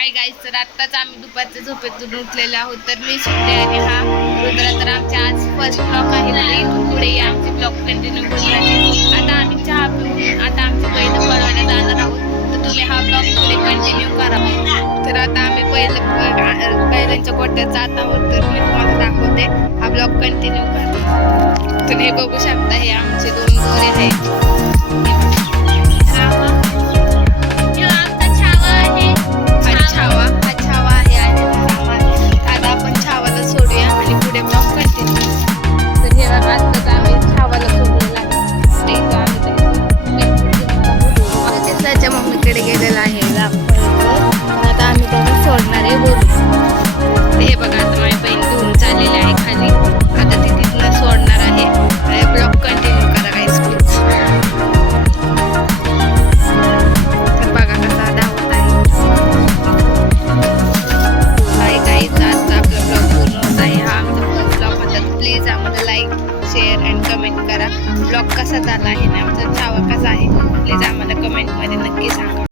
Hi guys, तर आत्ताच आम्ही दुपारच्या झोपेतून उठलेलो आहोत. तर मी सुट्टी आणि हा रुद्रा. तर आमचे आज फर्स्ट ब्लॉग आहे. तर इथून पुढे आमचे ब्लॉग कंटिन्यू होत. आता आम्ही चहा पिऊन आता आमचे बैल पळवायला जाणार आहोत. तर तुम्ही हा ब्लॉग पुढे कंटिन्यू करा. तर आता आम्ही बैलांच्या गोट्यात जात आहोत. तर मी तुम्हाला दाखवते, हा ब्लॉग कंटिन्यू करा. तुम्ही बघू शकता, हे आमचे 2 गोरे आहेत. मम्मीकडे गेलेला आहे. आता आम्ही त्याला सोडणार आहे. बोलू हे बघा, आता माझी बहीण घेऊन चाललेली आहे खाली. आता ती तिथनं सोडणार आहे. ब्लॉग कंटिन्यू करा गाईस प्लीज. तर बघा कसा धावत आहे. गाईज, आजचा आपला ब्लॉग पूर्ण होत आहे. हा आमचा फर्स्ट ब्लॉग होता. प्लीज आम्हाला लाईक, शेअर अँड कमेंट करा. ब्लॉग कसा झाला आहे ना, आमचा छावा कसा आहे, प्लीज आम्हाला कमेंटमध्ये नक्की सांगा.